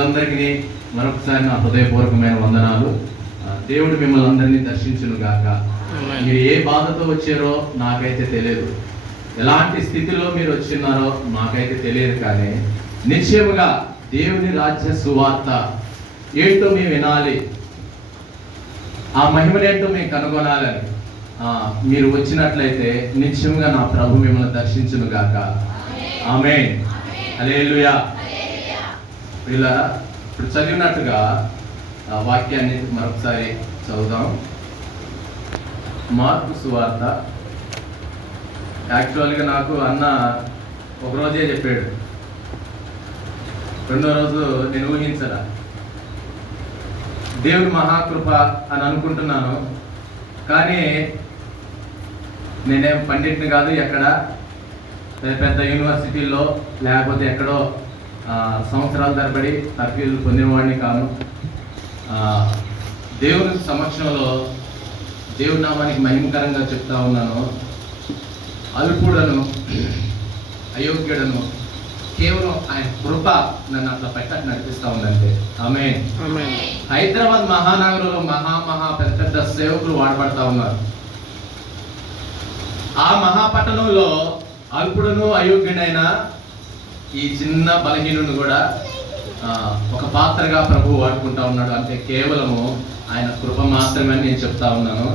అందరికీ మరొకసారి నా హృదయపూర్వకమైన వందనాలు. దేవుడు మిమ్మల్ని అందరినీ దర్శించును గాక. మీరు ఏ బాధతో వచ్చారో నాకైతే తెలియదు, ఎలాంటి స్థితిలో మీరు వచ్చినారో నాకైతే తెలియదు, కానీ నిశ్చయముగా దేవుని రాజ్య సువార్త ఏంటో మేము వినాలి, ఆ మహిమనేంటో మేము కనుగొనాలని మీరు వచ్చినట్లయితే నిశ్చయముగా నా ప్రభు మిమ్మల్ని దర్శించును గాక. ఆమేన్. హల్లెలూయా. ఇలా ఇప్పుడు చదివినట్టుగా వాక్యాన్ని మరొకసారి చదువుదాం. మార్కు సువార్త. యాక్చువల్గా నాకు అన్న ఒకరోజే చెప్పాడు, రెండో రోజు నేను ఊహించరా. దేవుని మహాకృప అని అనుకుంటున్నాను, కానీ నేనేం పండిట్ని కాదు, ఎక్కడ పెద్ద పెద్ద యూనివర్సిటీల్లో లేకపోతే ఎక్కడో సంవత్సరాల తరబడి తర్ఫీదులు పొందినవాడిని కాను. దేవుని సమక్షంలో దేవుని నామానికి మహిమకరంగా చెప్తా ఉన్నాను. అల్పుడను, అయోగ్యుడను, కేవలం ఆయన కృప నన్ను అట్లా పెట్టకు నడిపిస్తూ ఉందంటే. ఆమేన్. హైదరాబాద్ మహానగరంలో మహా పెద్ద పెద్ద సేవకులు వాడబడతా ఉన్నారు. ఆ మహాపట్టణంలో అల్పుడను అయోగ్యుడైన ఈ చిన్న బలహీనుని కూడా ఒక పాత్రగా ప్రభువు వాడుకుంటా ఉన్నాడు. అంటే కేవలము ఆయన కృప మాత్రమే అని నేను చెప్తా ఉన్నాను.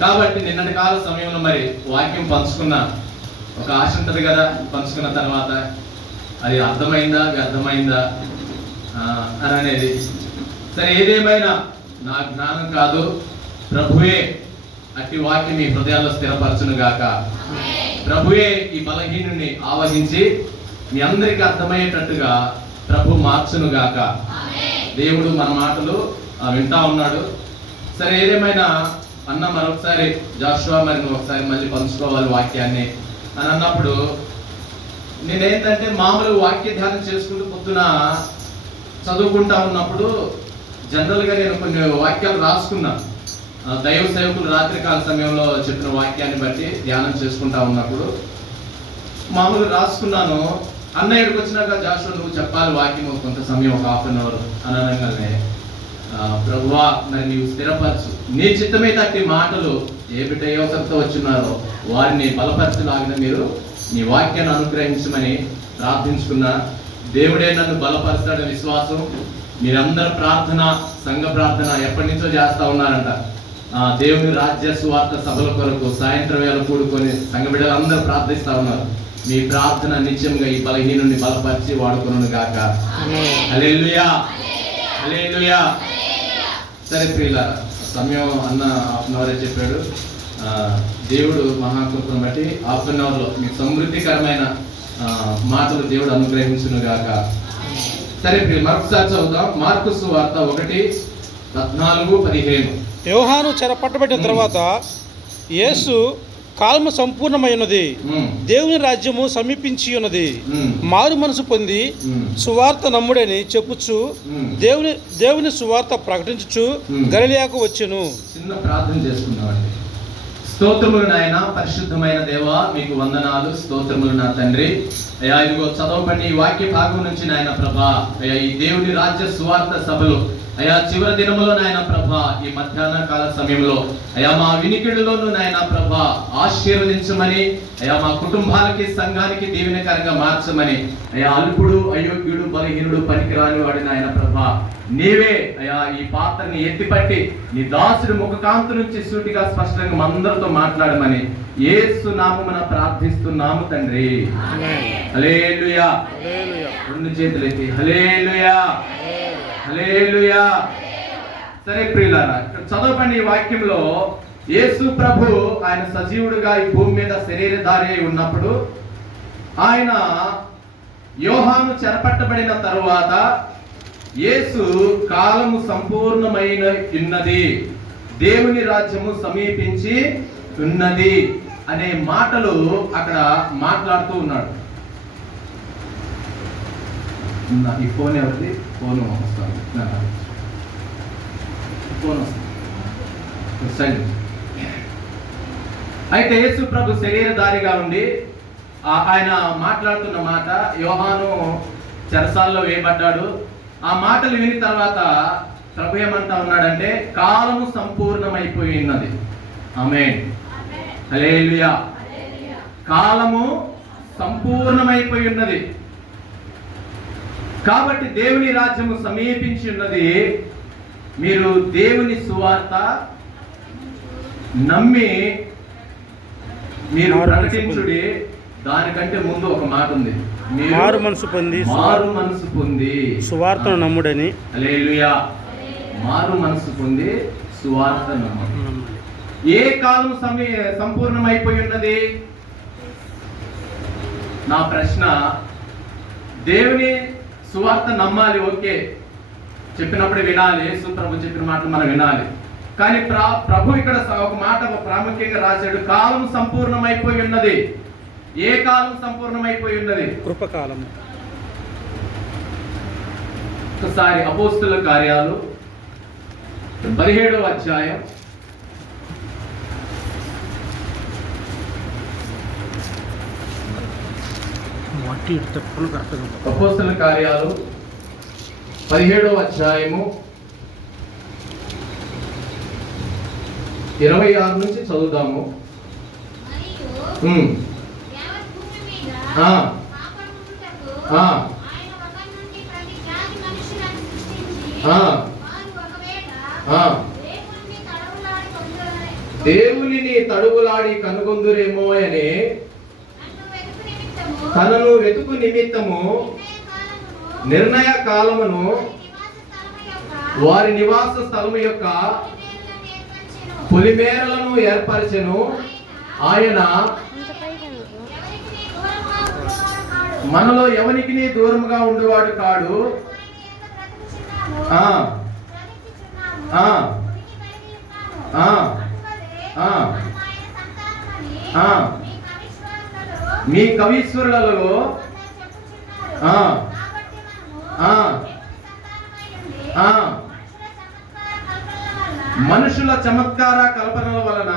కాబట్టి నిన్నటి కాల సమయంలో మరి వాక్యం పంచుకున్న ఒక ఆశ ఉంటుంది కదా, పంచుకున్న తర్వాత అది అర్థమైందా వ్యర్థమైందా అని అనేది. సరే, ఏదేమైనా నా జ్ఞానం కాదు, ప్రభువే అట్టి వాక్యం మీ హృదయాల్లో స్థిరపరచును గాక. ప్రభువే ఈ బలహీనుని ఆవహించి మీ అందరికీ అర్థమయ్యేటట్టుగా ప్రభు మార్చును గాక. దేవుడు మన మాటలు వింటా ఉన్నాడు. సరే, ఏదేమైనా అన్న మరొకసారి జాషువా మరి నువ్వు ఒకసారి మళ్ళీ పంచుకోవాలి వాక్యాన్ని అని అన్నప్పుడు నేనేంటంటే మామూలు వాక్య ధ్యానం చేసుకుంటూ పొద్దున చదువుకుంటా ఉన్నప్పుడు జనరల్గా నేను కొన్ని వాక్యాలు రాసుకున్నా. దైవ సేవకులు రాత్రికాల సమయంలో చెప్పిన వాక్యాన్ని బట్టి ధ్యానం చేసుకుంటా ఉన్నప్పుడు మామూలు రాసుకున్నాను. అన్నయ్యడికి వచ్చినాక జాషువా నువ్వు చెప్పాలి వాక్యం కొంత సమయం, ఒక హాఫ్ అన్ అవర్ అని అనగానే, ప్రభువా మరి నీవు స్థిరపరచు, నీ చిత్తమే తట్టి మాటలు ఏ బిడ్డ యోసంతో వచ్చినారో వారిని బలపరచులాగిన మీరు నీ వాక్యాన్ని అనుగ్రహించమని ప్రార్థించుకున్నా. దేవుడే నన్ను బలపరుస్తాడు విశ్వాసం. మీరందరూ ప్రార్థన, సంఘ ప్రార్థన ఎప్పటి నుంచో చేస్తా ఉన్నారంట. దేవుని రాజ్య సువార్త సభల కొరకు సాయంత్రం వేళ కూడుకొని సంఘ బిడ్డలు అందరూ ప్రార్థిస్తా ఉన్నారు. మీ ప్రార్థన నిత్యంగా ఈ బలహీనుని బలపరిచి వాడుకొనును గాక. హల్లెలూయా, హల్లెలూయా. సరే ప్రియులారా, సమయం అన్న హాఫ్ అన్ అవరే చెప్పాడు. దేవుడు మహాకృపను బట్టి హాఫ్ అన్ అవర్లో మీకు సమృద్ధికరమైన మాటలు దేవుడు అనుగ్రహించును గాక. సరే ప్రియులు, మరొకసారి చదువుదాం. మార్కు సువార్త 1:14-15. యోహాను చెరపట్టబడిన తర్వాత యేసు కాలము సంపూర్ణమైనది, దేవుని రాజ్యము సమీపించి ఉన్నది, మారు మనసు పొంది సువార్త నమ్ముడని చెప్పుచు దేవుని సువార్త ప్రకటించుచు గలిలయకు వచ్చెను. చిన్న ప్రార్థన చేసుకుందామండి. స్తోత్రములు నాయన, పరిశుద్ధమైన దేవా మీకు వందనాలు, స్తోత్రములు నా తండ్రి. అయ్యా ఇదిగో చదవబడిన ఈ వాక్య భాగం నుంచి నాయన ప్రభా, అయ్యా ఈ దేవుని రాజ్య సువార్త సభలు అయా చివరి దినములో నాయన ప్రభా, ఈ మధ్యాహ్న కాల సమయంలో అయా మా వినికిడిలోనూ నాయన ప్రభా ఆశీర్వదించమని, అయా మా కుటుంబాలకి సంఘానికి దీవెనకరంగా మార్చమని, అయా అల్పుడు అయోగ్యుడు బలహీనుడు పనికిరాని వాడి నాయన ప్రభా నీవే అయా ఈ పాత్రని ఎత్తిపట్టి నీ దాసుడి ముఖకాంతి నుంచి సూటిగా స్పష్టంగా అందరితో మాట్లాడమని యేసు నామమున ప్రార్థిస్తున్నాము తండ్రి. హల్లెలూయా. రెండు చేతులెత్తి హల్లెలూయా, హల్లెలూయా. సరే ప్రియులారా, ఇక్కడ చదవబడిన ఈ వాక్యంలో యేసు ప్రభు ఆయన సజీవుడుగా ఈ భూమి మీద శరీరధారి అయి ఉన్నప్పుడు, ఆయన యోహాను చెరపట్టబడిన తరువాత యేసు కాలము సంపూర్ణమైన ఉన్నది, దేవుని రాజ్యము సమీపించి ఉన్నది అనే మాటలు అక్కడ మాట్లాడుతూ ఉన్నాడు. ఈ ఫోన్ ఎవరిది? ఫోన్ వస్తాను, ఫోన్ వస్తాను. అయితే యేసు ప్రభు శరీరధారిగా ఉండి ఆయన మాట్లాడుతున్న మాట, యోహాను చెరసాల్లో వేయబడ్డాడు, ఆ మాటలు విని తర్వాత ప్రభు ఏమంటా ఉన్నాడంటే కాలము సంపూర్ణమైపోయి ఉన్నది. ఆమేన్, హల్లెలూయా. కాలము సంపూర్ణమైపోయి ఉన్నది కాబట్టి దేవుని రాజ్యము సమీపించి ఉన్నది. మీరు దేవుని సువార్త నమ్మి మీరు ప్రకటించుడి. దానికంటే ముందు ఒక మాట ఉంది, మారు మనసు పొంది సువార్తను నమ్ముడని. హల్లెలూయా. మారు మనసు పొంది సువార్త నమ్ముడు. ఏ కాలం సంపూర్ణమైపోయి ఉన్నది? నా ప్రశ్న, దేవుని సువార్త నమ్మాలి, ఓకే, చెప్పినప్పుడు వినాలి, యేసు ప్రభు చెప్పిన మాటలు మనం వినాలి. కానీ ప్రభు ఇక్కడ ఒక మాట ప్రాముఖ్యంగా రాశాడు, కాలం సంపూర్ణమైపోయి ఉన్నది. ఏ కాలం సంపూర్ణమైపోయి ఉన్నది? కృపకాలం. ఒకసారి అపోస్తుల కార్యాలు 17వ అధ్యాయం 17వ అధ్యాయము 26 నుంచి చదువుదాము. దేవునిని తడువులాడి కనుగొందురేమో అని తనను వెతుకు నిమిత్తము నిర్ణయ కాలమును వారి నివాస స్థలము యొక్క పొలిమేరలను ఏర్పరచెను. ఆయన మనలో ఎవరికి దూరముగా ఉండేవాడు కాడు. మీ కవీశ్వరులలో మనుషుల చమత్కార కల్పనల వలన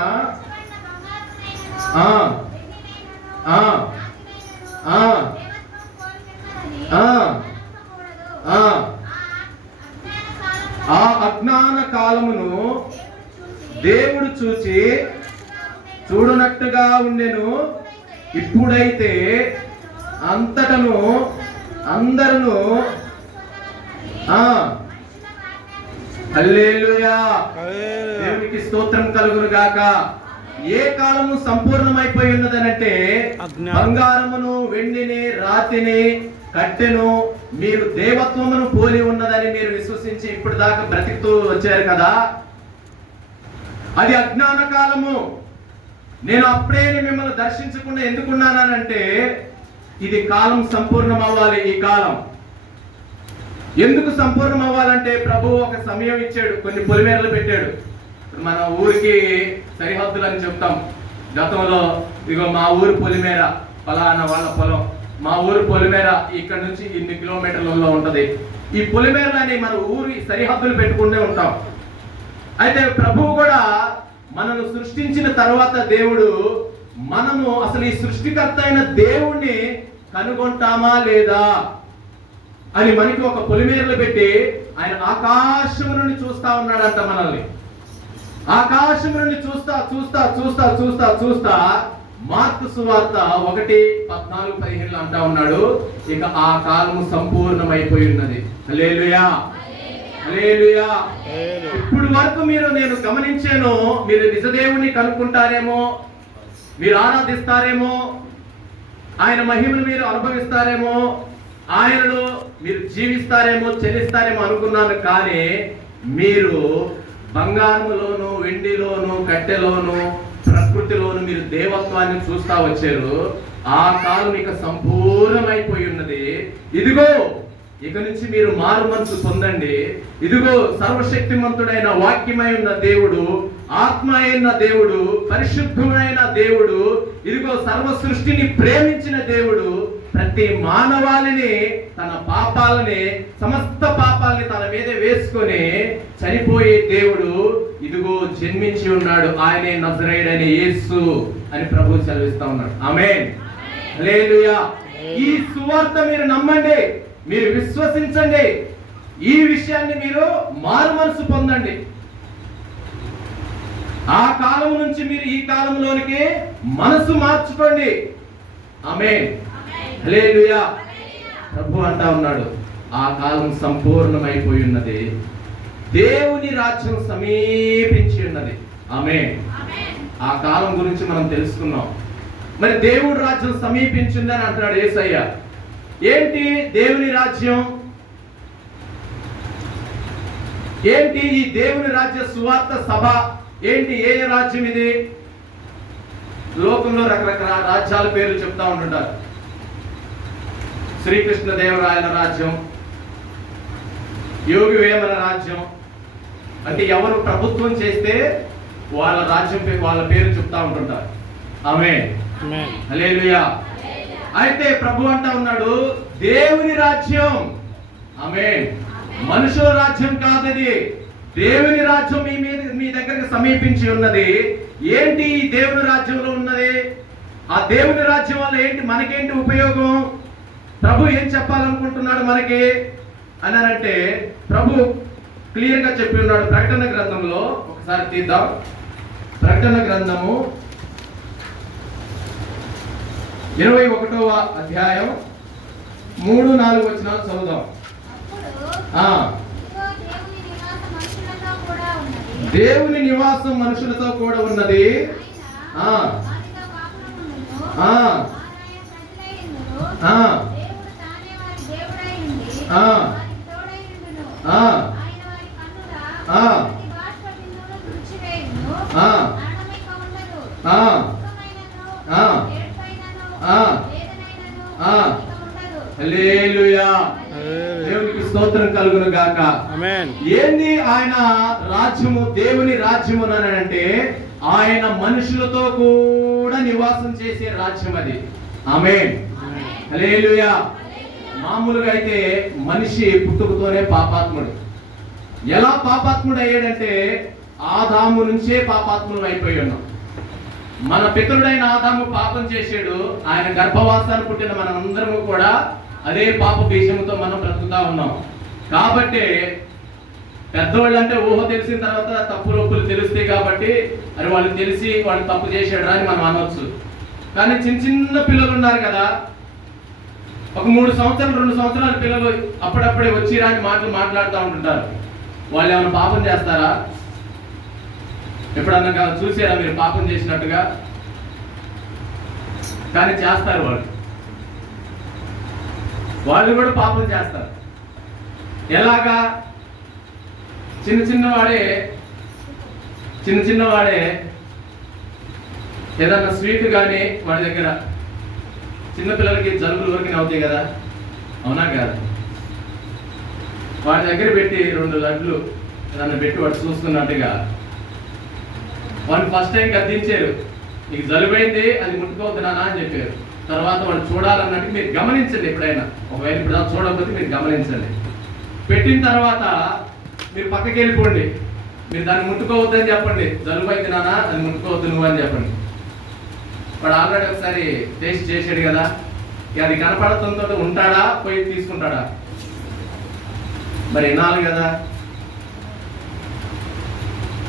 ఆ అజ్ఞాన కాలమును దేవుడు చూచి చూడనట్టుగా ఉండెను. ఇప్పుడైతే అంతటను అందరూ హల్లెలూయా, దేవునికి స్తోత్రం కలుగును గాక. ఏ కాలము సంపూర్ణమైపోయి ఉన్నదనంటే బంగారమును వెండిని రాతిని కట్టెను మీరు దేవత్వమును పోలి ఉన్నదని మీరు విశ్వసించి ఇప్పుడు దాకా బ్రతికుతూ వచ్చారు కదా, అది అజ్ఞాన కాలము. నేను అప్పుడే మిమ్మల్ని దర్శించకుండా ఎందుకున్నానంటే ఇది కాలం సంపూర్ణం అవ్వాలి. ఈ కాలం ఎందుకు సంపూర్ణం అవ్వాలంటే ప్రభు ఒక సమయం ఇచ్చాడు, కొన్ని పొలిమేరలు పెట్టాడు. మన ఊరికి సరిహద్దులు అని చెప్తాం. గతంలో ఇగో మా ఊరు పొలిమేర, ఫలానా వాళ్ళ పొలం, మా ఊరు పొలిమేర ఇక్కడ నుంచి ఇన్ని కిలోమీటర్లలో ఉంటది. ఈ పొలిమేరలని మన ఊరి సరిహద్దులు పెట్టుకుంటూ ఉంటాం. అయితే ప్రభువు కూడా మనను సృష్టించిన తర్వాత దేవుడు మనము అసలు ఈ సృష్టికర్త అయిన దేవుణ్ణి కనుగొంటామా లేదా అని మనకి ఒక పొలిమేరలు పెట్టి ఆయన ఆకాశం నుండి చూస్తా ఉన్నాడంట. మనల్ని ఆకాశం నుండి చూస్తా చూస్తా చూస్తా చూస్తా చూస్తా మార్కు సువార్త 1:14-15 అంటా ఉన్నాడు, ఇక ఆ కాలము సంపూర్ణమైపోయి ఉన్నది. హల్లెలూయా, హల్లెలూయా. ఇప్పుడు వరకు నేను గమనించాను, మీరు నిజదేవుని కనుక్కుంటారేమో, మీరు ఆరాధిస్తారేమో, ఆయన మహిమను మీరు అనుభవిస్తారేమో, ఆయనలో మీరు జీవిస్తారేమో, చెల్లిస్తారేమో అనుకున్నాను. కానీ మీరు బంగారములోను వెండిలోను కట్టెలోను ప్రకృతిలోను మీరు దేవత్వాన్ని చూస్తా వచ్చారు. ఆ కాలం ఇక సంపూర్ణమైపోయి ఉన్నది. ఇదిగో ఇక నుంచి మీరు మారు మనసు పొందండి. ఇదిగో సర్వశక్తిమంతుడైన వాక్యమై ఉన్న దేవుడు, ఆత్మ అయిన దేవుడు, పరిశుద్ధమైన దేవుడు, ఇదిగో సర్వ సృష్టిని ప్రేమించిన దేవుడు ప్రతి మానవాళిని తన పాపాలని, సమస్త పాపాలని తన మీద వేసుకొని చనిపోయే దేవుడు ఇదిగో జన్మించి ఉన్నాడు. ఆయనే నజరేయుడైన యేసు అని ప్రభు సెలవిస్తా ఉన్నాడు. ఆమేన్, హల్లెలూయా. ఈ సువార్త మీరు నమ్మండి, మీరు విశ్వసించండి. ఈ విషయాన్ని మీరు మారు మనసు పొందండి. ఆ కాలం నుంచి మీరు ఈ కాలంలోనికి మనసు మార్చుకోండి. ఆమేన్. హల్లెలూయా. ప్రభు అంటా ఉన్నాడు, ఆ కాలం సంపూర్ణమైపోయి ఉన్నది, దేవుని రాజ్యం సమీపించి ఉన్నది. ఆమేన్. ఆ కాలం గురించి మనం తెలుసుకున్నాం. మరి దేవుడి రాజ్యం సమీపించిందని అంటున్నాడు యేసయ్య. ఏంటి దేవుని రాజ్యం? ఏంటి ఈ దేవుని రాజ్య సువార్త సభ? ఏంటి, ఏ రాజ్యం ఇది? లోకంలో రకరకాల రాజ్యాల పేర్లు చెప్తా ఉంటుంటారు. శ్రీకృష్ణ దేవరాయల రాజ్యం, యోగి వేమన రాజ్యం, అంటే ఎవరు ప్రభుత్వం చేస్తే వాళ్ళ రాజ్యం వాళ్ళ పేరు చెప్తా ఉంటుంటారు. ఆమేన్. హల్లెలూయా. అయితే ప్రభు అంటా ఉన్నాడు, దేవుని రాజ్యం. ఆమేన్. మనుషుల రాజ్యం కాదది, దేవుని రాజ్యం మీ దగ్గరికి సమీపించి ఉన్నది. ఏంటి ఈ దేవుని రాజ్యంలో ఉన్నది? ఆ దేవుని రాజ్యం వల్ల ఏంటి, మనకేంటి ఉపయోగం? ప్రభు ఏం చెప్పాలనుకుంటున్నాడు మనకి అని అంటే ప్రభు క్లియర్ గా చెప్పి ఉన్నాడు ప్రకటన గ్రంథంలో. ఒకసారి తీద్దాం. ప్రకటన గ్రంథము 21వ అధ్యాయం 3-4 వచనాలు చదువుదాం. దేవుని నివాసం మనుషులతో కూడా ఉన్నది. హల్లెలూయా. దేవునికి స్తోత్రం కలుగును గాక. ఆమేన్. ఏంది ఆయన రాజ్యము? దేవుని రాజ్యము అని అంటే ఆయన మనుషులతో కూడా నివాసం చేసే రాజ్యం అది. ఆమేన్. హల్లెలూయా. మామూలుగా అయితే మనిషి పుట్టుకతోనే పాపాత్ముడు. ఎలా పాపాత్ముడు అయ్యాడంటే ఆదాము నుంచే పాపాత్ముడు అయిపోయి ఉన్నాం. మన పితరుడైన ఆదాము పాపం చేశాడు. ఆయన గర్భవాసాన్ని పుట్టిన మనందరము కూడా అదే పాప బీజంతో మనం బ్రతుకుతా ఉన్నాం. కాబట్టి పెద్దవాళ్ళు అంటే ఊహ తెలిసిన తర్వాత తప్పులు ఒప్పులు తెలుస్తాయి కాబట్టి అది వాళ్ళు తెలిసి వాళ్ళు తప్పు చేశాడు అని మనం అనవచ్చు. కానీ చిన్న చిన్న పిల్లలు ఉన్నారు కదా, ఒక 3 సంవత్సరాలు 2 సంవత్సరాల పిల్లలు అప్పుడప్పుడే వచ్చి రాని మాటలు మాట్లాడుతూ ఉంటుంటారు. వాళ్ళు ఏమైనా పాపం చేస్తారా? ఎప్పుడన్నా చూసారా మీరు పాపం చేసినట్టుగా? కానీ చేస్తారు వాళ్ళు కూడా పాపం చేస్తారు. ఎలాగా? చిన్నవాడే ఏదన్నా స్వీట్ కానీ వాడి దగ్గర, చిన్నపిల్లలకి జలుబులు వరకు అవుతాయి కదా, అవునా కాదు? వాడి దగ్గర పెట్టి 2 లడ్లు ఏదన్నా పెట్టి వాడు చూస్తున్నట్టుగా వాడిని ఫస్ట్ టైం గద్దించారు, నీకు జలుబైంది అది ముట్టుకోవద్దు నాన్న అని చెప్పారు. తర్వాత వాడు చూడాలన్నట్టు మీరు గమనించండి. ఎప్పుడైనా ఒకవేళ ఇప్పుడు చూడకపోతే మీరు గమనించండి. పెట్టిన తర్వాత మీరు పక్కకి వెళ్ళిపోండి, మీరు దాన్ని ముట్టుకోవద్దని చెప్పండి. జలుబైంది నాన్న అది ముట్టుకోవద్దు నువ్వు అని చెప్పండి. వాడు ఆల్రెడీ ఒకసారి టేస్ట్ చేసాడు కదా, అది కనపడుతుందో ఉంటాడా పోయి తీసుకుంటాడా? మరి వినాలి కదా,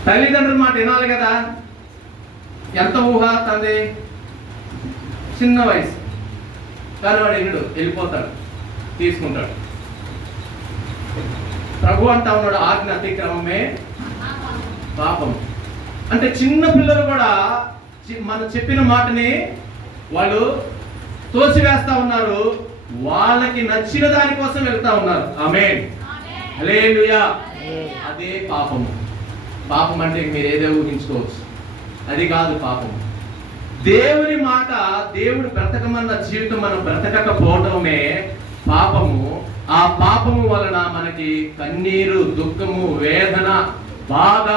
తల్లిదండ్రుల మాట వినాలి కదా. ఎంత ఊహ తంది, చిన్న వయసు, కానీ వాడు ఎన్నుడు వెళ్ళిపోతాడు, తీసుకుంటాడు. ప్రభు అంటా ఉన్నాడు, ఆజ్ఞ అతిక్రమమే పాపం. అంటే చిన్న పిల్లలు కూడా మనం చెప్పిన మాటని వాళ్ళు తోసివేస్తా ఉన్నారు, వాళ్ళకి నచ్చిన దానికోసం వెళ్తా ఉన్నారు. ఆమేన్. హల్లెలూయా. అదే పాపము. పాపం అంటే మీరు ఏదో ఊహించుకోవచ్చు, అది కాదు పాపం. దేవుని మాట, దేవుడు బ్రతకమన్న జీవితం మనం బ్రతకకపోవటమే పాపము. ఆ పాపము వలన మనకి కన్నీరు, దుఃఖము, వేదన, బాధ,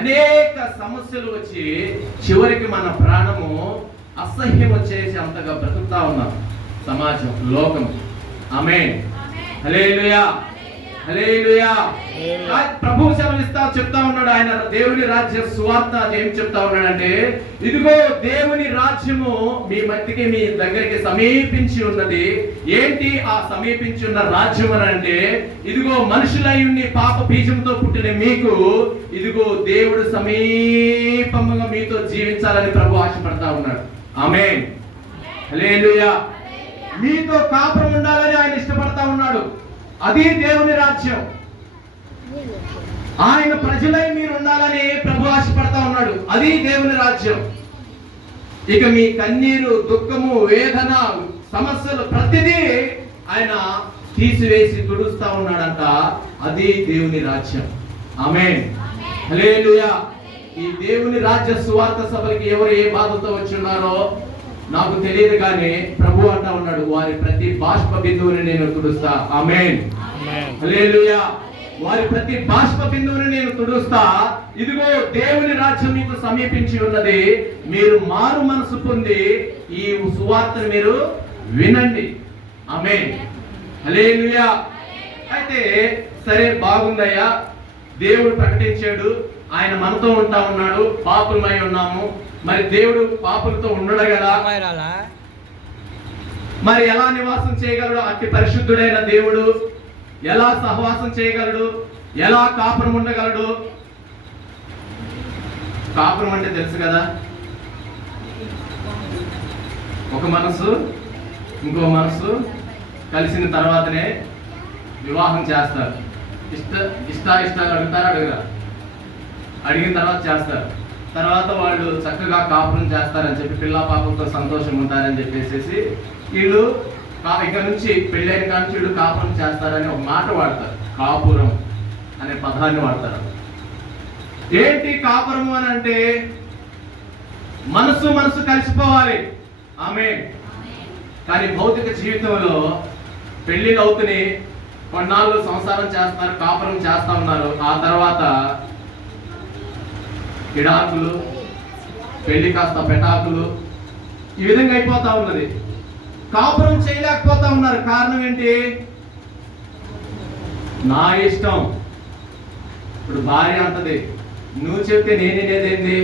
అనేక సమస్యలు వచ్చి చివరికి మన ప్రాణము అసహ్యం వచ్చేసి అంతగా బ్రతుకుతా ఉన్నాం సమాజం, లోకం. ఆమేన్. హల్లెలూయా. హల్లెలూయా. ప్రభు సెలవిస్తా చెప్తా ఉన్నాడు, ఆయన దేవుని రాజ్య సువార్త ఏం చెప్తా ఉన్నాడంటే, ఇదిగో దేవుని రాజ్యము మీ మధ్యకి మీ దగ్గరికి సమీపించి ఉన్నది. ఏంటి ఆ సమీపించి ఉన్న రాజ్యం అని అంటే, ఇదిగో మనుషులై ఉండి పాప బీజంతో పుట్టిన మీకు ఇదిగో దేవుడు సమీపంగా మీతో జీవించాలని ప్రభు ఆశపడతా ఉన్నాడు. ఆమేన్. హల్లెలూయా. మీతో కాపురం ఉండాలని ఆయన ఇష్టపడతా ఉన్నాడు. అది దేవుని రాజ్యం. ఆయన ప్రజలై మీరు ఉండాలని ప్రభు ఆశపడతా ఉన్నాడు. అది దేవుని రాజ్యం. ఇక మీ కన్నీరు, దుఃఖము, వేదన, సమస్యలు ప్రతిదీ ఆయన తీసివేసి తుడుస్తా ఉన్నాడంట. అది దేవుని రాజ్యం. ఆమేన్. హల్లెలూయా. ఈ దేవుని రాజ్య సువార్త సభలకి ఎవరు ఏ బాధతో వచ్చి ఉన్నారో నాకు తెలియదు, కానీ ప్రభు అంటా ఉన్నాడు, వారి ప్రతి బాష్ప బిందువుని నేను తుడుస్తా. ఆమేన్. హల్లెలూయా. వారి ప్రతి బాష్ప బిందువుని నేను తుడుస్తా. ఇదిగో దేవుని రాజ్యం మీకు సమీపించి ఉన్నది. మీరు మారు మనసు పొంది ఈ సువార్తను మీరు వినండి. ఆమేన్. హల్లెలూయా. అయితే సరే, బాగుందయ్యా, దేవుడు ప్రకటించాడు, ఆయన మనతో ఉంటా ఉన్నాడు, పాపులమై ఉన్నాము. మరి దేవుడు పాపులతో ఉండడు కదా, మరి ఎలా నివాసం చేయగలడు? అతి పరిశుద్ధుడైన దేవుడు ఎలా సహవాసం చేయగలడు? ఎలా కాపురం ఉండగలడు? కాపురం అంటే తెలుసు కదా, ఒక మనసు ఇంకో మనసు కలిసిన తర్వాతనే వివాహం చేస్తారు. ఇష్టాలు అడుగుతారు, అడగరా? అడిగిన తర్వాత చేస్తారు. తర్వాత వాళ్ళు చక్కగా కాపురం చేస్తారని చెప్పి, పిల్ల పాపలతో సంతోషం ఉంటారని చెప్పేసి వీళ్ళు ఇక నుంచి పెళ్ళైన కానీ వీళ్ళు కాపురం చేస్తారని ఒక మాట వాడతారు. కాపురం అనే పదాన్ని వాడతారు. ఏంటి కాపురము అని అంటే, మనసు కలిసిపోవాలి. ఆమేన్. కానీ భౌతిక జీవితంలో పెళ్లిళ్ళు అవుతున్నాయి, కొన్నాళ్ళు సంసారం చేస్తున్నారు, కాపురం చేస్తా ఉన్నారు. ఆ తర్వాత విడాకులు, పెళ్లి కాస్త పెటాకులు, ఈ విధంగా అయిపోతా ఉన్నది. కాపురం చేయలేకపోతా ఉన్నారు. కారణం ఏంటి? నా ఇష్టం. ఇప్పుడు భార్య అంటది, నువ్వు చెప్తే నేనేదేంది,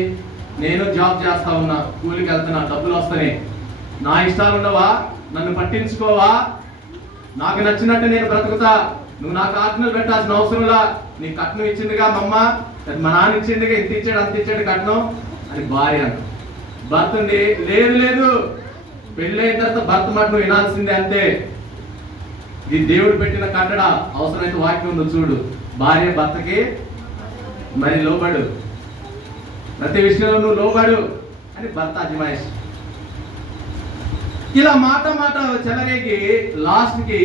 నేను జాబ్ చేస్తా ఉన్నా, కూలికి వెళ్తున్నా, డబ్బులు వస్తాయి, నా ఇష్టాలు ఉండవా? నన్ను పట్టించుకోవా? నాకు నచ్చినట్టు నేను బ్రతుకుతా, నువ్వు నాకు ఆజ్ఞలు పెట్టాల్సిన అవసరంలా, నీ కట్నం ఇచ్చిందిగా మమ్మ, మా నాన్న ఇచ్చిందిగా, ఇంత ఇచ్చాడు అంత ఇచ్చాడు కట్నం అని భార్య అంట. భర్త ఉంది, లేదు పెళ్ళైన తర్వాత భర్త మాట నువ్వు వినాల్సిందే, అంతే. ఇది దేవుడు పెట్టిన కట్టడ. అవసరమైతే వాక్యం ఉందో చూడు, భార్య భర్తకి మరి లోబడు, ప్రతి విషయంలో నువ్వు లోబడు అని భర్త అజమాయిష్. ఇలా మాట చెలరేగి లాస్ట్ కి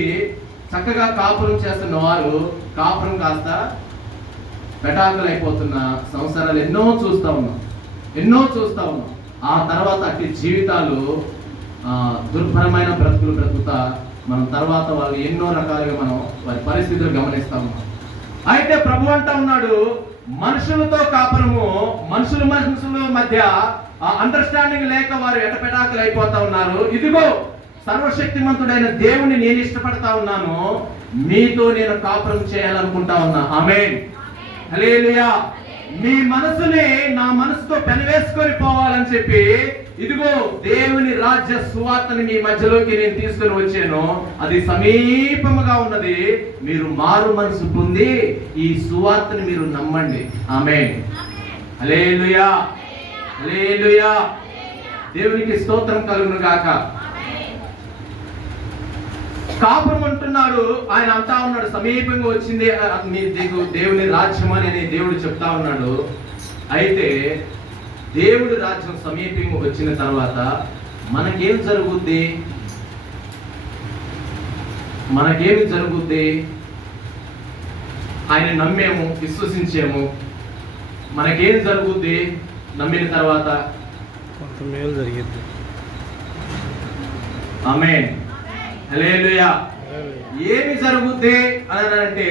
చక్కగా కాపురం చేస్తున్న వారు కాపురం కాస్త పెటాకులు అయిపోతున్న సంవత్సరాలు ఎన్నో చూస్తా ఉన్నాం. ఆ తర్వాత అట్టి జీవితాలు దుర్భరమైన బ్రతుకులు బ్రతుకుతా మనం తర్వాత వాళ్ళు ఎన్నో రకాలుగా మనం వారి పరిస్థితులు గమనిస్తా ఉన్నాం. అయితే ప్రభు అంటా ఉన్నాడు, మనుషులతో కాపురము, మనుషుల మధ్య అండర్స్టాండింగ్ లేక వారు ఎటపెటాకులు అయిపోతా ఉన్నారు. ఇదిగో సర్వశక్తిమంతుడైన దేవుని నేను ఇష్టపడతా ఉన్నాను, మీతో నేను కాపురం చేయాలనుకుంటా ఉన్నా. ఆమేన్. హల్లెలూయా. మీ మనసుని నా మనసుతో పెనవేసుకొని పోవాలని చెప్పి, ఇదిగో దేవుని రాజ్య సువార్తని మీ మధ్యలోకి నేను తీసుకొని వచ్చాను. అది సమీపముగా ఉన్నది. మీరు మారు మనసు పొంది ఈ సువార్తని మీరు నమ్మండి. ఆమేన్. హల్లెలూయా. హల్లెలూయా. దేవునికి స్తోత్రం కలుగును గాక. కాపురం అంటున్నాడు, ఆయన అంటా ఉన్నాడు, సమీపంగా వచ్చింది మీ దేవుని రాజ్యం అని దేవుడు చెప్తా ఉన్నాడు. అయితే దేవుడి రాజ్యం సమీపంగా వచ్చిన తర్వాత మనకేం జరుగుద్ది? ఆయన నమ్మేము, విశ్వసించేము, మనకేం జరుగుద్ది? నమ్మిన తర్వాత కొంత మేలు జరిగింది. ఆమేన్. హల్లెలూయా. ఏమి జరుగుద్ది అని అంటే,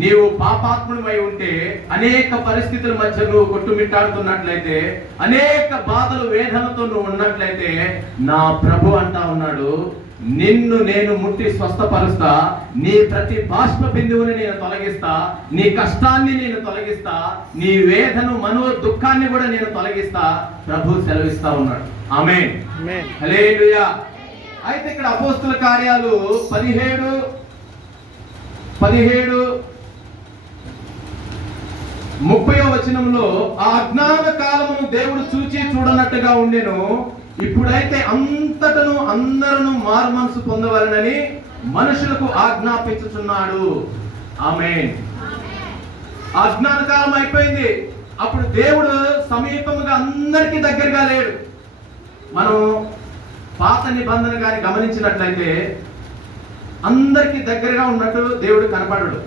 నీవు పాపాత్ముడివై ఉంటే, అనేక పరిస్థితుల మధ్య నువ్వు కొట్టుమిట్టాడుతున్నట్లయితే, అనేక బాధలు వేదనతో నువ్వు ఉన్నట్లయితే, నా ప్రభు అంటా ఉన్నాడు, నిన్ను నేను ముట్టి స్వస్థపరుస్తా, నీ ప్రతి బాష్ప బిందువుని నేను తొలగిస్తా, నీ కష్టాన్ని నేను తొలగిస్తా, నీ వేదన మనో దుఃఖాన్ని కూడా నేను తొలగిస్తా, ప్రభు సెలవిస్తా ఉన్నాడు. ఆమేన్. హల్లెలూయా. అయితే ఇక్కడ అపోస్తుల కార్యాలు 17:30 వచనంలో, ఆ అజ్ఞాన కాలమును దేవుడు చూచి చూడనట్టుగా ఉండెను, ఇప్పుడైతే అంతటను అందరూ మారు మనసు పొందవలనని మనుషులకు ఆజ్ఞాపించుచున్నాడు. ఆమేన్. అజ్ఞాన కాలం అయిపోయింది. అప్పుడు దేవుడు సమీపముగా అందరికీ దగ్గరగా లేడు. మనం పాత నిబంధన గాని గమనించినట్లయితే అందరికీ దగ్గరగా ఉన్నట్టు దేవుడు కనపడడు.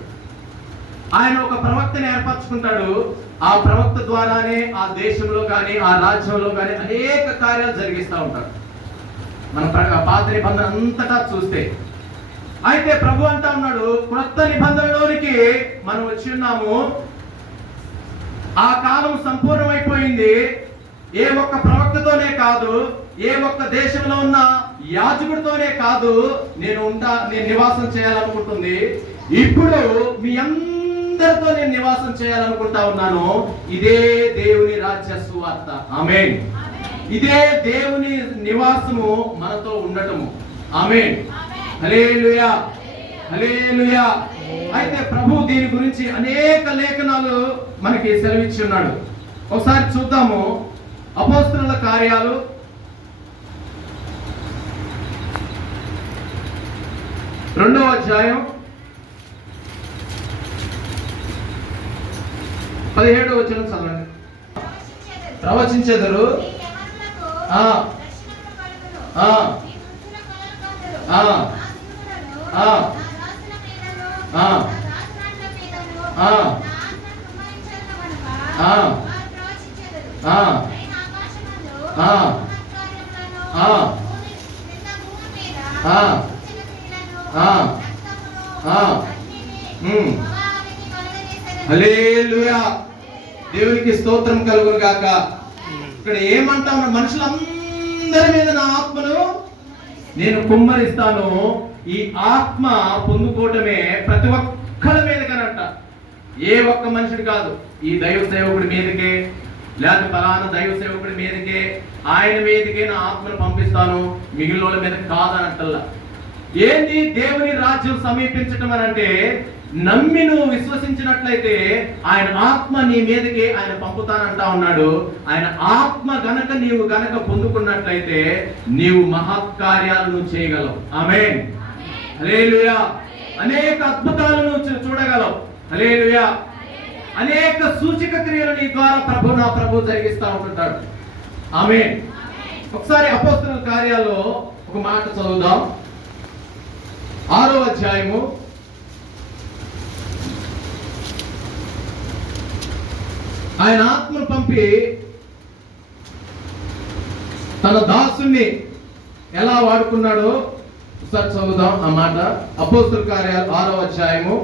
ఆయన ఒక ప్రవక్తని ఏర్పరచుకుంటాడు. ఆ ప్రవక్త ద్వారానే ఆ దేశంలో కానీ ఆ రాజ్యంలో కానీ అనేక కార్యాలు జరిగిస్తూ ఉంటాడు. మన పాత నిబంధన అంతటా చూస్తే, అయితే ప్రభు అంటా ఉన్నాడు, క్రొత్త నిబంధనలోనికి మనం వచ్చి ఉన్నాము. ఆ కాలం సంపూర్ణమైపోయింది. ఏ ఒక్క ప్రవక్తతోనే కాదు, ఏ ఒక్క దేశంలో ఉన్న యాజకుడితోనే కాదు నేను నివాసం చేయాలనుకుంటుంది. ఇప్పుడు మీ అందరితో నేను నివాసం చేయాలనుకుంటా ఉన్నాను. ఇదే దేవుని రాజ్య సువార్త. ఆమేన్. ఇదే దేవుని నివాసము మనతో ఉండటము. ఆమేన్. హల్లెలూయా, హల్లెలూయా. అయితే ప్రభు దీని గురించి అనేక లేఖనాలు మనకి సెలవిచ్చి ఉన్నాడు. ఒకసారి చూద్దాము. అపోస్తలుల కార్యాలు 2వ అధ్యాయం 17వ వచనం చదవండి. ప్రవచించెదరు, హల్లెలూయా. దేవునికి స్తోత్రం కలుగును గాక. ఇక్కడ ఏమంటా ఉన్నా, మనుషులందరి మీద నా ఆత్మను నేను కుమ్మరిస్తాను. ఈ ఆత్మ పొందుకోవటమే ప్రతి ఒక్కరి మీద కనంట. ఏ ఒక్క మనుషుడు కాదు, ఈ దైవ సేవకుడి మీదకే లేదా ఫలానా దైవ సేవకుడి మీదకే, ఆయన మీదకే నా ఆత్మను పంపిస్తాను, మిగిలిన వాళ్ళ మీద కాదనట్టల్లా. ఏంటి దేవుని రాజ్యం సమీపించటం అని అంటే, నమ్మి నువ్వు విశ్వసించినట్లయితే ఆయన ఆత్మ నీ మీదకి ఆయన పంపుతానంటా ఉన్నాడు. ఆయన ఆత్మ గనక నీవు గనక పొందుకున్నట్లయితే నీవు మహత్కార్యాలను చేయగలవు. ఆమేన్. హల్లెలూయా. అనేక అద్భుతాలను చూడగలవు. హల్లెలూయా. అనేక సూచక క్రియలు నీ ద్వారా నా ప్రభు జరిగిస్తా ఉంటుంటాడు. ఆమేన్. ఒకసారి అపోస్తలుల కార్యాల్లో ఒక మాట చదువుదాం. 6వ అధ్యాయము 8 ఆయన ఆత్మను పంపి తన దాసుని ఎలా వాడుకున్నాడో ఒకసారి చదువుదాం ఆ మాట. అపోస్తలుల కార్యాలు 6వ అధ్యాయము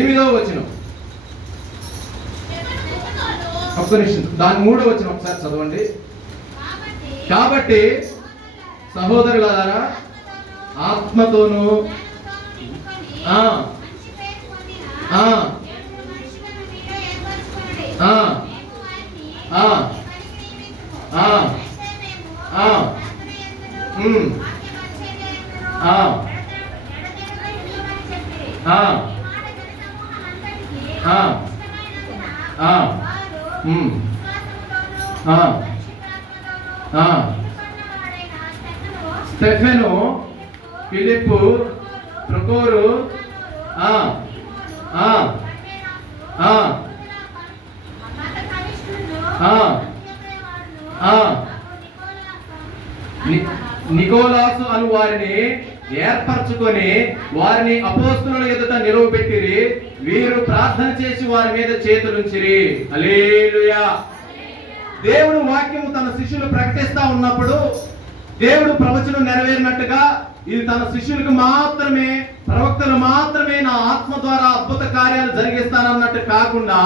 8వ వచనం. ఒక్క నిమిషం, దాని 3వ వచనం ఒకసారి చదవండి. కాబట్టి సహోదరులారా, ఆత్మతోను స్టెఫెను, ఫిలిప్పు, ప్రొకోరు, నికోలాసు అను వారిని ఏర్పరచుకొని వారిని అపోస్తలుల ఎదుట నిలవబెట్టిరి. వీరు ప్రార్థన చేసి వారి మీద చేతులుంచిరి. హల్లెలూయా. దేవుడు వాక్యము తన శిష్యులు ప్రకటిస్తా ఉన్నప్పుడు దేవుడు ప్రవచనం నెరవేరినట్టుగా ఇది తన శిష్యులకు మాత్రమే, ప్రవక్తలు మాత్రమే నా ఆత్మ ద్వారా అద్భుత కార్యాలు జరిగిస్తానన్నట్టు కాకుండా,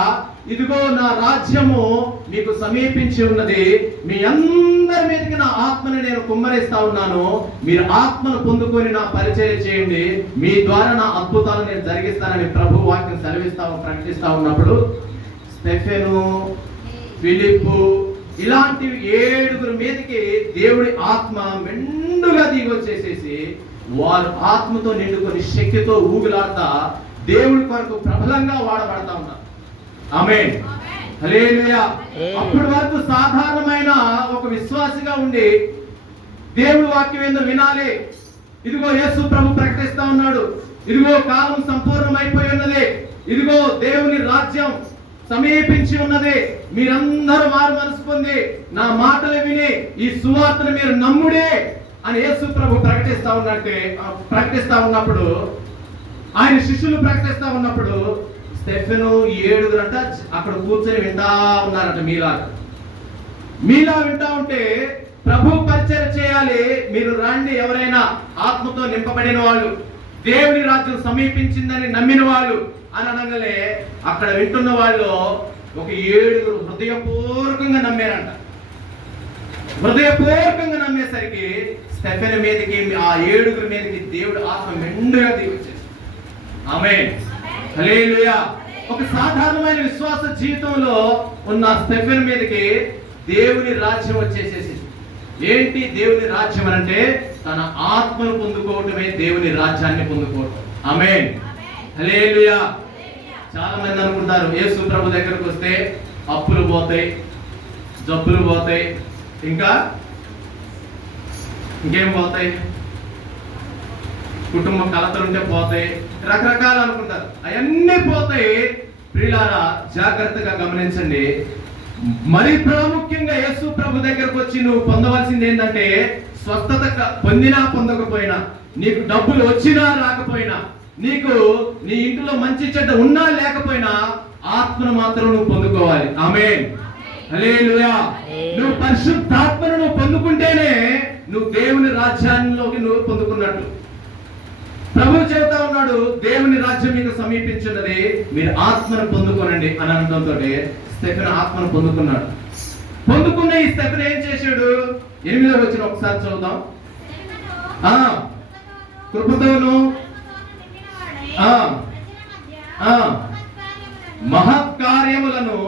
ఇదిగో నా రాజ్యము మీకు సమీపించి ఉన్నది, మీ అందరి మీదకి నా ఆత్మని నేను కుమ్మరిస్తా ఉన్నాను, మీరు ఆత్మను పొందుకొని నా పరిచయం చేయండి, మీ ద్వారా నా అద్భుతాలు నేను జరిగిస్తానని ప్రభు వాక్యం ప్రకటిస్తా ఉన్నప్పుడు స్టెఫెను, ఫిలిప్పు ఇలాంటి 7 మీదకి దేవుడి ఆత్మ మెండుగా దిగి వచ్చేసేసి వారు ఆత్మతో నిండుకొని శక్తితో ఊగులాడుతా దేవుడి కొరకు ప్రబలంగా వాడబడతా ఉన్నారు. ఆమేన్, హల్లెలూయా. అప్పటి వరకు సాధారణమైన ఒక విశ్వాసిగా ఉండి దేవుడి వాక్యం ఏందో వినాలి. ఇదిగో యేసు ప్రభు ప్రకటిస్తా ఉన్నాడు, ఇదిగో కాలం సంపూర్ణమైపోయి ఉన్నది, ఇదిగో దేవుని రాజ్యం సమీపించి ఉన్నది, మీరందరూ మారు మనసు పొంది నా మాటలు విని ఈ సువార్తను మీరు నమ్ముడే అని యేసు ప్రభు ప్రకటిస్తా ఉన్నప్పుడు, ఆయన శిష్యులు ప్రకటిస్తా ఉన్నప్పుడు స్టెఫెను 7 అంట అక్కడ కూర్చొని వింటా ఉన్నారట. మీలా వింటా ఉంటే ప్రభు పరిచయం చేయాలి, మీరు రండి, ఎవరైనా ఆత్మతో నింపబడిన వాళ్ళు, దేవుని రాజ్యం సమీపించిందని నమ్మిన వాళ్ళు అని అనగానే అక్కడ వింటున్న వాళ్ళు ఒక 7 హృదయపూర్వకంగా నమ్మారంట. హృదయపూర్వకంగా నమ్మేసరికి స్టెఫెను మీదకి, ఆ 7 మీదకి దేవుడు ఆత్మ మెండుగా దిగి వచ్చేసి. ఆమేన్, హల్లెలూయా. ఒక సాధారణమైన విశ్వాస జీవితంలో ఉన్న స్టెఫెను మీదకి దేవుని రాజ్యం వచ్చేసేసి. ఏంటి దేవుని రాజ్యం అంటే? తన ఆత్మను పొందుకోవటమే దేవుని రాజ్యాన్ని పొందుకోవటం. ఆమేన్, హల్లెలూయా. చాలా మంది అనుకుంటారు యేసు ప్రభు దగ్గరకు వస్తే అప్పులు పోతాయి, జబ్బులు పోతాయి, ఇంకా ఇంకేం పోతాయి, కుటుంబ కలతలుంటే పోతాయి, రకరకాలు అనుకుంటారు. అవన్నీ పోతాయి. ప్రియులారా, జాగ్రత్తగా గమనించండి. మరి ప్రాముఖ్యంగా యేసు ప్రభు దగ్గరకు వచ్చి నువ్వు పొందవలసింది ఏంటంటే, స్వస్థత పొందినా పొందకపోయినా, నీకు డబ్బులు వచ్చినా రాకపోయినా, నీకు నీ ఇంట్లో మంచి చెడ్డ ఉన్నా లేకపోయినా ఆత్మను మాత్రం నువ్వు పొందుకోవాలి. ఆమేన్, హల్లెలూయా. నువ్వు పరిశుద్ధాత్మను నువ్వు పొందుకుంటేనే నువ్వు దేవుని రాజ్యాల్లోకి నువ్వు పొందుకున్నట్టు. ప్రభు చెబుతా ఉన్నాడు, దేవుని రాజ్యం మీకు సమీపించున్నది, మీరు ఆత్మను పొందుకోనండి అని అనడంతో స్టెఫెను ఆత్మను పొందుకున్నాడు. పొందుకున్న ఈ స్టెఫెను ఏం చేశాడు? 8వ వచనం ఒకసారి చదువుదాం. కృపతోను మహత్కార్యములను,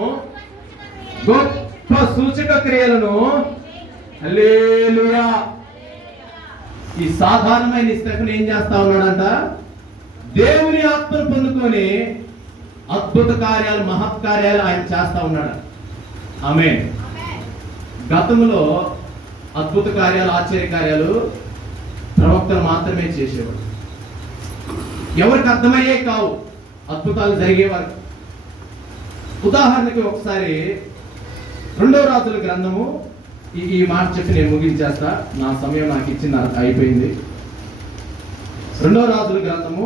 గొప్ప సూచక క్రియలను, హల్లెలూయా. ఈ సాధారణమైన స్టెఫెను ఏం చేస్తా ఉన్నాడంట? దేవుని ఆత్మను పొందుకొని అద్భుత కార్యాలు, మహత్కార్యాలు ఆయన చేస్తా ఉన్నాడు. ఆమేన్. గతంలో అద్భుత కార్యాలు, ఆశ్చర్య కార్యాలు ప్రవక్తలు మాత్రమే చేసేవాడు. ఎవరికి అర్థమయ్యే కావు, అద్భుతాలు జరిగేవారు. ఉదాహరణకి ఒకసారి 2వ రాజుల గ్రంథము, ఈ మాట చెప్పి నేను ముగించేస్తా, నా సమయం నాకు ఇచ్చిన అయిపోయింది. 2వ రాజుల గ్రంథము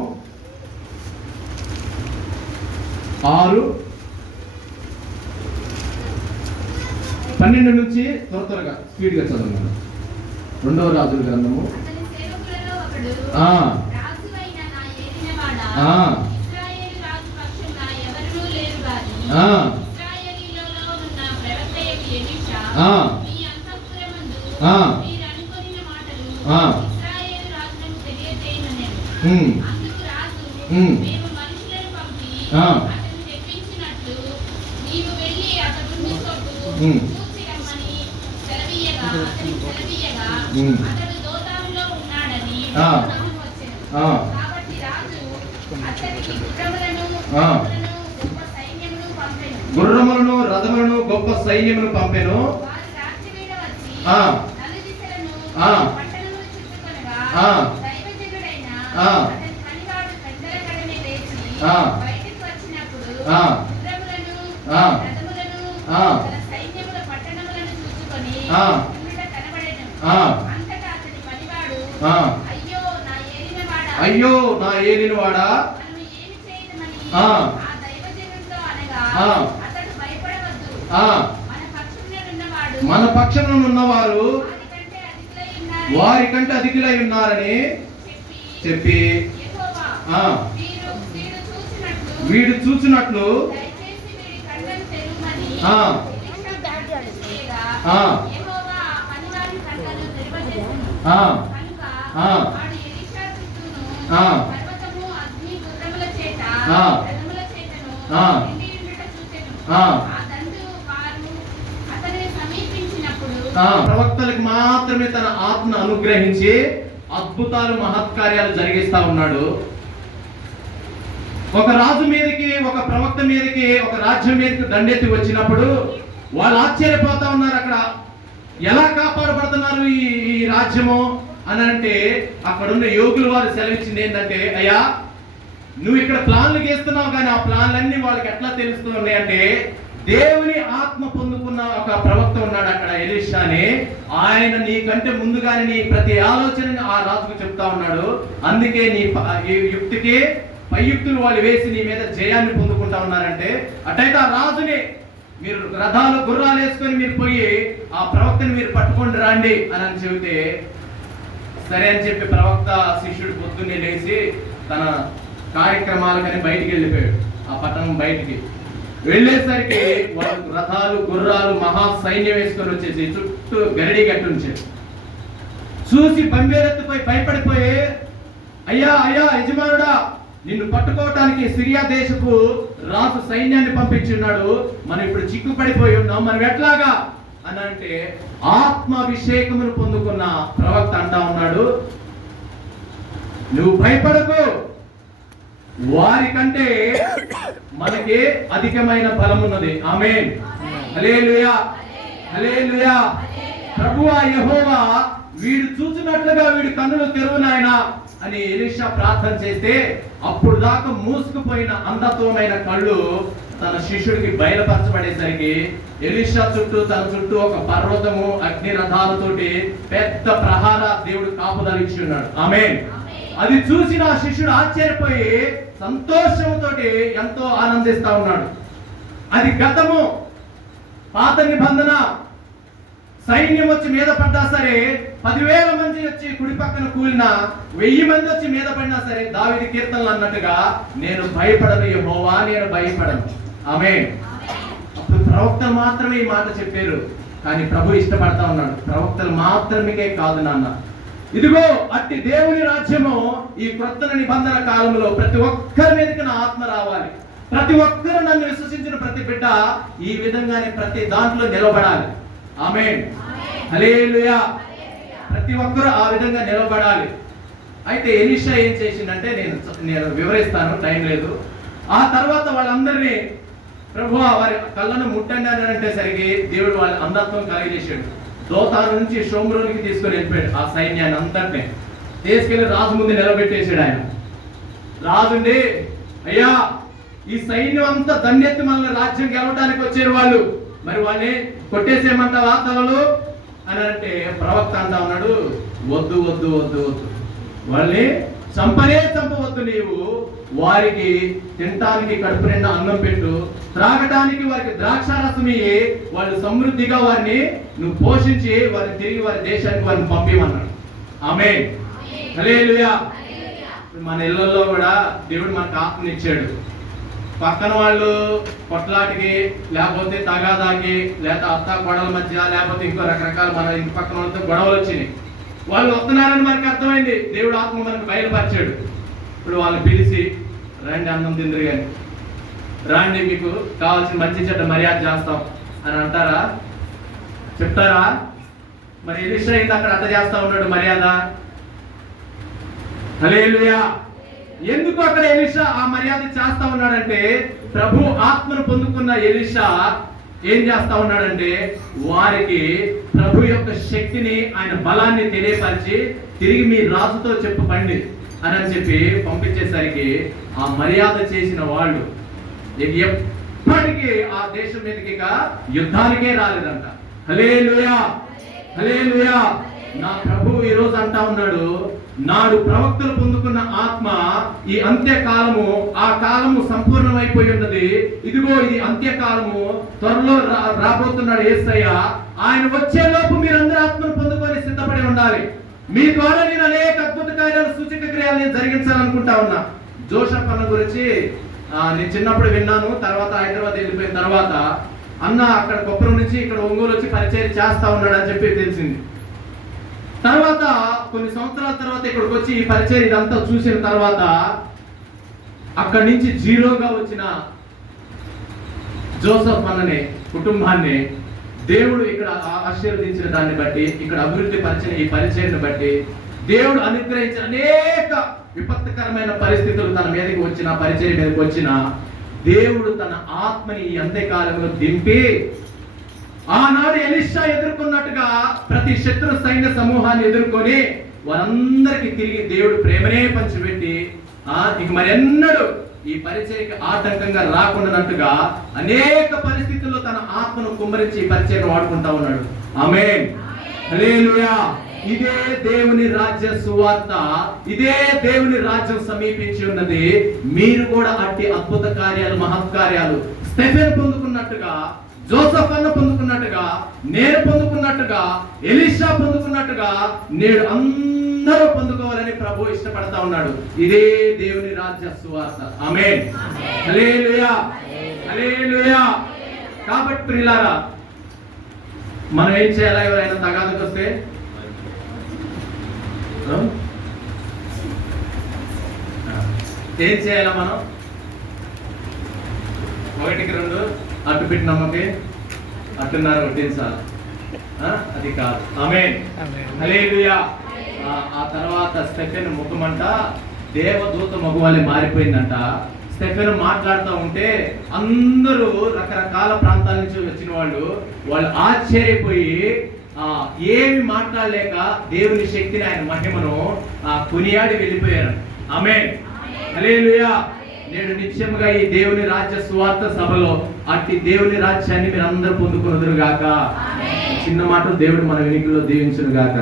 6:12 నుంచి త్వరగా స్పీడ్గా చదవండి. 2వ రాజుల గ్రంథము గుర్రములను, రథములను, గొప్ప సైన్యమును పంపెను. అయ్యో నా ఏలినవాడా, మన పక్షమున ఉన్నవారు వారి కంటే అధికులై ఉన్నారని చెప్పి యెహోవా, ఆ వీడు చూచినట్లు దయచేసి వీడి కళ్ళను తెరువమని ఆ. ఎలీషా చేయగా, ఆ. యెహోవా ఆ పనివాని కళ్ళను తెరవజేసెను. ఆ. కనుక ఆ. వాడు ఎలీషా చుట్టూను ఆ. పర్వతము, అగ్ని, గుర్రముల చేత, ఆ. రథముల చేతను ఆ. నిండి ఉండుట చూచెను. ఆ. ఆ దండు వారు అతనిని సమీపించినప్పుడు ప్రవక్తలకు మాత్రమే తన ఆత్మను అనుగ్రహించి అద్భుతాలు మహత్కార్యాలు జరిగిస్తా ఉన్నాడు. ఒక రాజు మీదకి, ఒక ప్రవక్త మీదకి, ఒక రాజ్యం మీదకి దండెత్తి వచ్చినప్పుడు వాళ్ళు ఆశ్చర్యపోతా ఉన్నారు. అక్కడ ఎలా కాపాడబడుతున్నారు ఈ రాజ్యము అని అంటే, అక్కడ ఉన్న యోగులు వారు సెలవిచ్చింది ఏంటంటే, అయ్యా నువ్వు ఇక్కడ ప్లాన్లు గీస్తున్నావు కానీ ఆ ప్లాన్లన్నీ వాళ్ళకి ఎట్లా తెలుస్తున్నాయి అంటే, దేవుని ఆత్మ పొందుకున్న ఒక ప్రవక్త ఉన్నాడు అక్కడ, ఎలీషా అని. ఆయన నీకంటే ముందుగానే నీ ప్రతి ఆలోచనని ఆ రాజుకు చెప్తా ఉన్నాడు. అందుకే ఈ యుక్తికి పై యుక్తులు వాళ్ళు వేసి నీ మీద జయాన్ని పొందుకుంటా ఉన్నారంటే, అటైతే ఆ రాజుని మీరు రథాలు, గుర్రాలు వేసుకొని మీరు పోయి ఆ ప్రవక్తని మీరు పట్టుకొని రండి అని చెబితే, సరే అని చెప్పి ప్రవక్త శిష్యుడు పొద్దున్నే లేచి తన కార్యక్రమాలకని బయటికి వెళ్ళిపోయాడు. ఆ పట్టణం బయటికి వెళ్ళేసరికి వాళ్ళు రథాలు, గుర్రాలు, మహా సైన్యం వేసుకొని వచ్చేసి చుట్టూ గరిడి కట్టి ఉంచారు. చూసి బంబేరెత్తిపోయి భయపడిపోయి, అయ్యా అయ్యా యజమానుడా, నిన్ను పట్టుకోవటానికి సిరియా దేశపు రాజు సైన్యాన్ని పంపించున్నాడు, మనం ఇప్పుడు చిక్కుపడిపోయి ఉన్నాం, మనం ఎట్లాగా అని అంటే, ఆత్మాభిషేకమును పొందుకున్న ప్రవక్త అంటా ఉన్నాడు, నువ్వు భయపడకు, వారికంటే మనకి అధికమైన బలం ఉన్నది. ఆమేన్, హల్లెలూయా, హల్లెలూయా. ప్రభువా యెహోవా వీడు చూసినట్లుగా వీడి కన్నులు తెరువునాయనా అని ఎలీషా ప్రార్థన చేస్తే, అప్పుడు దాకా మూసుకుపోయిన అంధత్వమైన కళ్ళు తన శిష్యుడికి బయలుపరచబడేసరికి ఎలీషా చుట్టూ, తన చుట్టూ ఒక పర్వతము, అగ్ని రథాలతోటి పెద్ద ప్రహార దేవుడు కాపుదల ఇచ్చి ఉన్నాడు. ఆమేన్. అది చూసిన ఆ శిష్యుడు ఆశ్చర్యపోయి సంతోషంతో ఎంతో ఆనందిస్తా ఉన్నాడు. అది గతము, పాత నిబంధన. సైన్యం వచ్చి మీద పడ్డా సరే, 10,000 మంది వచ్చి కుడి పక్కన కూలినా, 1000 మంది వచ్చి మీద పడినా సరే, దావీదు కీర్తనలు అన్నట్టుగా, నేను భయపడను యెహోవా, నేను భయపడను. ఆమేన్. అప్పుడు ప్రవక్తలు మాత్రమే ఈ మాట చెప్పారు, కానీ ప్రభు ఇష్టపడతా ఉన్నాడు. ప్రవక్తలు మాత్రమే కాదు నాన్న, ఇదిగో అట్టి దేవుని రాజ్యము ఈ క్రొత్త నిబంధన కాలంలో ప్రతి ఒక్కరి మీదకి నా ఆత్మ రావాలి. ప్రతి ఒక్కరు నన్ను విశ్వసించిన ప్రతి బిడ్డ ఈ విధంగానే ప్రతి దాంట్లో నిలబడాలి. ఆమేన్, హల్లెలూయా. ప్రతి ఒక్కరు ఆ విధంగా నిలబడాలి. అయితే ఎలీషా ఏం చేసిందంటే, నేను వివరిస్తాను, టైం లేదు. ఆ తర్వాత వాళ్ళందరినీ ప్రభువా వారి కళ్ళను ముట్టండి అని అంటే సరికి దేవుడు వాళ్ళ అంధత్వం కలిగజేశాడు. దోతాను నుంచి షోమ్రోనికి తీసుకొని వెళ్ళిపోయాడు. ఆ సైన్యాన్ని అంతటిని తీసుకెళ్లి రాజు ముందు నిలబెట్టేశాడు. ఆయన రాజుండి, అయ్యా ఈ సైన్యం అంతా దండెత్తి మనల్ని రాజ్యం గెలవడానికి వచ్చారు వాళ్ళు, మరి వాళ్ళని కొట్టేసేయమంటావా తలలు అని అంటే, ప్రవక్త అంటా ఉన్నాడు, వద్దు వద్దు వద్దు వద్దు, వాళ్ళని చంపవద్దు, నీవు వారికి తినటానికి కడుపు నిండా అన్నం పెట్టు, త్రాగటానికి వారికి ద్రాక్షారసం ఇయ్యి, వాళ్ళు సమృద్ధిగా వారిని నువ్వు పోషించి వారిని తిరిగి వారి దేశానికి వారిని పంపిమన్నాడు. ఆమేన్, హల్లెలూయా. మన ఇళ్లలో కూడా దేవుడు మనకు ఆత్మనిచ్చాడు. పక్కన వాళ్ళు కొట్లాటికి, లేకపోతే తగాదాకి, లేకపోతే అత్త గొడవల మధ్య, లేకపోతే ఇంకో రకరకాల మన ఇంటి పక్కన వాళ్ళతో గొడవలు వచ్చినాయి. వాళ్ళు వస్తున్నారని మనకు అర్థమైంది, దేవుడు ఆత్మ మనకు బయలుపరిచాడు. ఇప్పుడు వాళ్ళని పిలిచి, రండి అన్నం తిందరు కానీ, రండి మీకు కావాల్సిన మంచి చెడ్డ మర్యాద చేస్తాం అని అంటారా? చెప్తారా? మరి ఎలీషా అయితే అక్కడ అట్ట చేస్తా ఉన్నాడు మర్యాద. హల్లెలూయా. ఎందుకు అక్కడ ఎలీషా ఆ మర్యాద చేస్తా ఉన్నాడంటే, ప్రభు ఆత్మను పొందుకున్న ఎలీషా ఏం చేస్తా ఉన్నాడంటే, వారికి ప్రభు యొక్క శక్తిని, ఆయన బలాన్ని తెలియపరిచి, తిరిగి మీ రాజుతో చెప్పండి అని చెప్పి పంపించేసరికి ఆ మర్యాద చేసిన వాళ్ళు ఎప్పటికీ ఆ దేశం మీదకి యుద్ధానికే రాలేదంట. హల్లెలూయా, హల్లెలూయా. నా ప్రభు ఈ రోజు అంటా ఉన్నాడు, నాడు ప్రవక్తలు పొందుకున్న ఆత్మ ఈ అంత్యకాలము, ఆ కాలము సంపూర్ణమైపోయి ఉన్నది, ఇదిగో ఇది అంత్యకాలము, త్వరలో రాబోతున్నాడు యేసయ్య. ఆయన వచ్చేలోపు మీరందరూ ఆత్మను పొందుకొని సిద్ధపడి ఉండాలి. మీ ద్వారా నేను అనేక అద్భుత కార్యాలు సూచక క్రియలు నేను జరిగించాలనుకుంటా ఉన్నా. జోసెఫ్ అన్న గురించి నేను చిన్నప్పుడు విన్నాను. తర్వాత హైదరాబాద్ వెళ్ళిపోయిన తర్వాత అన్న అక్కడ కొప్పరం నుంచి ఇక్కడ ఒంగోలు వచ్చి పరిచయం చేస్తా ఉన్నాడు అని చెప్పి తెలిసింది. తర్వాత కొన్ని సంవత్సరాల తర్వాత ఇక్కడికి వచ్చి ఈ పరిచయం ఇదంతా చూసిన తర్వాత అక్కడి నుంచి జీరోగా వచ్చిన జోసెఫ్ అన్ననే కుటుంబాన్ని దేవుడు ఇక్కడ ఆశీర్వదించిన దాన్ని బట్టి, ఇక్కడ అభివృద్ధి పరిచిన ఈ పరిచయాన్ని బట్టి దేవుడు అనుగ్రహించిన అనేక విపత్కరమైన పరిస్థితులు తన మీదకి వచ్చిన, పరిచయం మీదకి వచ్చిన దేవుడు తన ఆత్మని ఈ అంత్యకాలంలో దింపి ఆనాడు ఎలీషా ఎదుర్కొన్నట్టుగా ప్రతి శత్రు సైన్య సమూహాన్ని ఎదుర్కొని వారందరికీ తిరిగి దేవుడు ప్రేమనే పంచిపెట్టి ఇక మరెన్నడూ ఈ పరిచయకి ఆటంకంగా రాకుండానట్టుగా అనేక పరిస్థితుల్లో తన ఆత్మను కుమ్మరించి ఈ పరిచయం వాడుకుంటా ఉన్నాడు. ఆమేన్, హల్లెలూయా. ఇదే దేవుని రాజ్య సువార్త, ఇదే దేవుని రాజ్యం సమీపించి ఉన్నది. మీరు కూడా అట్టి అద్భుత కార్యాలు, మహత్కార్యాలు స్టెఫెన్ పొందుకున్నట్టుగా, జోసెఫ్ అన్న పొందుకున్నట్టుగా, నేను పొందుకున్నట్టుగా, ఎలీషా పొందుకున్నట్టుగా నేడు అందరూ పొందుకోవాలని ప్రభు ఇష్టపడతా ఉన్నాడు. ఇదే దేవుని రాజ్య సువార్త. ఆమేన్, హల్లెలూయా, హల్లెలూయా. కాబట్టి ప్రియులారా, మనం ఏం చేయాలా? ఎవరైనా తగాదకు వస్తే ఏం చేయాలా? మనం 1కి 2 అటు పెట్టినమ్మకి అట్టున్నర కొట్టించాలి. అది కాదు. ఆమేన్, హల్లెలూయా. ఆ తర్వాత స్టెఫెన్ ముఖమంట దేవదూత మగువలే మారిపోయిందంట. స్టెఫెన్ మాట్లాడుతూ ఉంటే అందరూ రకరకాల ప్రాంతాల నుంచి వచ్చిన వాళ్ళు ఆశ్చర్యపోయి ఏమి మాట్లాడలేక దేవుని శక్తిని, ఆయన మహిమను కొనియాడి వెళ్ళిపోయారు. ఆమేన్, హల్లెలూయా. నేడు నిత్యముగా ఈ దేవుని రాజ్య సువార్త సభలో అట్టి దేవుని రాజ్యాన్ని మీరు అందరూ పొందుకొనుదురు గాక. చిన్న మాట దేవుడు మన వెనుకలో దీవించును గాక.